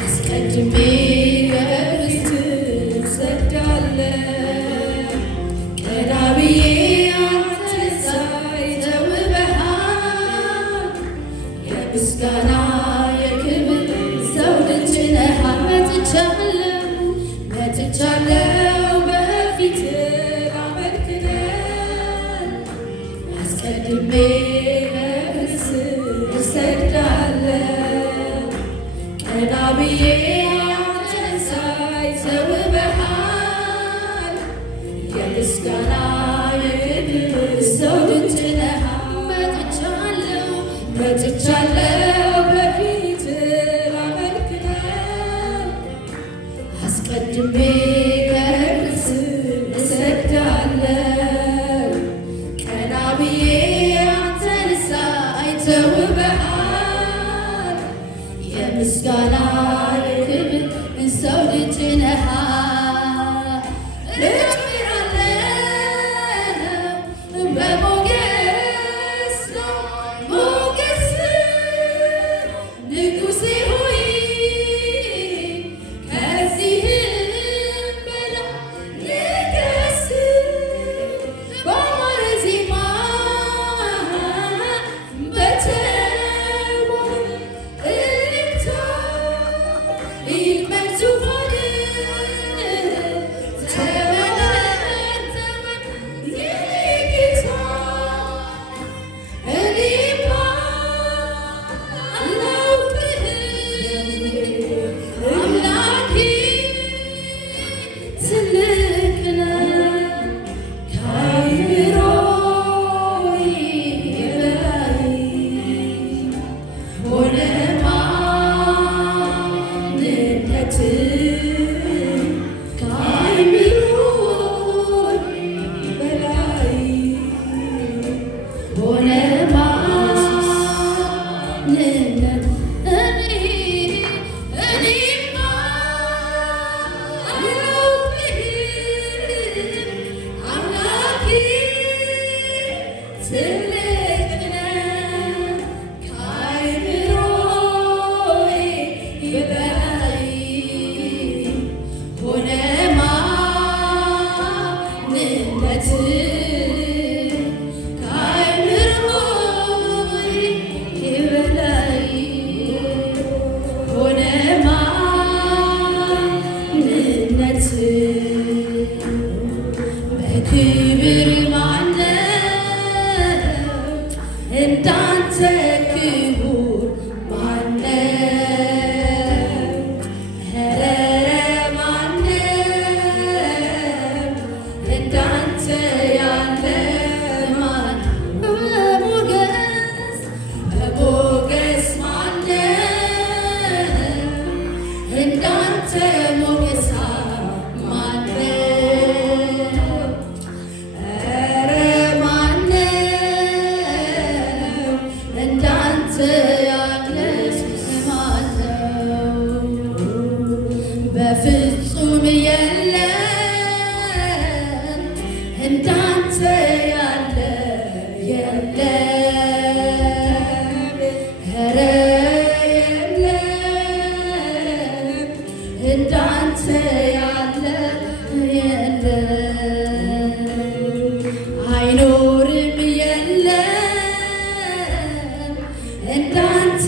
አስቀድሜ ከፊት እሰግዳለሁ ቀና ብዬ አንተን ሳይ ተውበሃል የምስጋና የክብር ዘውድ ጭነሃል መጥቻለሁ በፊት ላመልክ አስቀድሜ እሰግዳለሁ ቀና ብዬ አንተን ሳይ ተውበሃል የምስጋና የክብር ዘውድ ጭነሃል መጥቻለሁ በፊት ላመልክ አስቀድሜ እሰግዳለሁ ቀና ብዬ አንተን ሳይ ተውበሃል የምስጋና የክብር ዘውድ ጭነሃል እጨምራለሁ በሞገስ ሞገስ ንጉሴ ሆይ በክብር ማነው እንዳንተ ክቡር ማነው? ኧረ ማነው እንዳንተ ያለ ማን? በሞገስ ማነው እንዳንተ ሞገሳ በፍጹም የለም እንዳንተ ያለ የለም ኧረ የለም እንዳንተ ያለ የለም አይኖርም የለም እንዳንተ